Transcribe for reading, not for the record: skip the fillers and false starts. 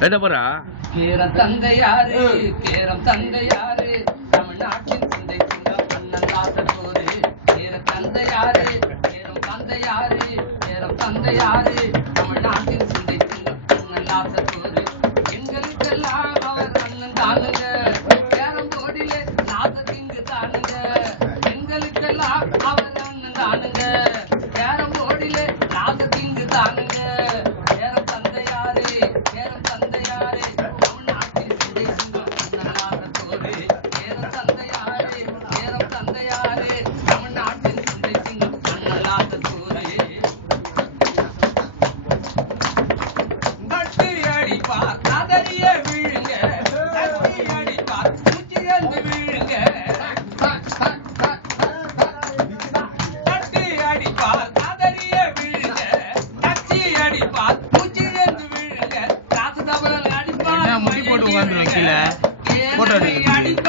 என்ன போறா carrom தந்தையாரு carrom தந்தையாரு தமிழ்நாட்டின் தந்தை அண்ணன் தாத்தோரு கேரம் தந்தையாரு கேரம் தந்தையாரு கேரம் தந்தையாரு தமிழ்நாட்டின் தந்தை அண்ணன் தாத்தோரு எங்களுக்கெல்லாம் அவர் அண்ணன் தானுங்க கேரம் போர்டிலே நாசத்திங்கு தானுங்க எங்களுக்கெல்லாம் அவர் அண்ணன் தானுங்க கேரம் போர்டிலே நாசத்திங்கு தானுங்க கேரம் தந்தையாரு கேரம் தந்தையாரு தமிழ்நாட்டின் தந்தை அண்ணன் தாத்தோரு கேரம் தந்தையாரு கேரம் தந்தையாரு தமிழ்நாட்டின் தந்தை அண்ணன் தாத்தோரு கட்டி அடிப்பார் கதறிய விழுங்க கட்டி அடிப்பார் மூச்சிழந்து விழுங்க கட்டி அடிப்பார் கதறிய விழுங்க கட்சி அடிப்பார் மூச்சிழந்து விழுங்க காசு தவறல் அடிப்பார் முடி போட்டு உட்காந்துரும் கீழே போட்டோ எடுக்க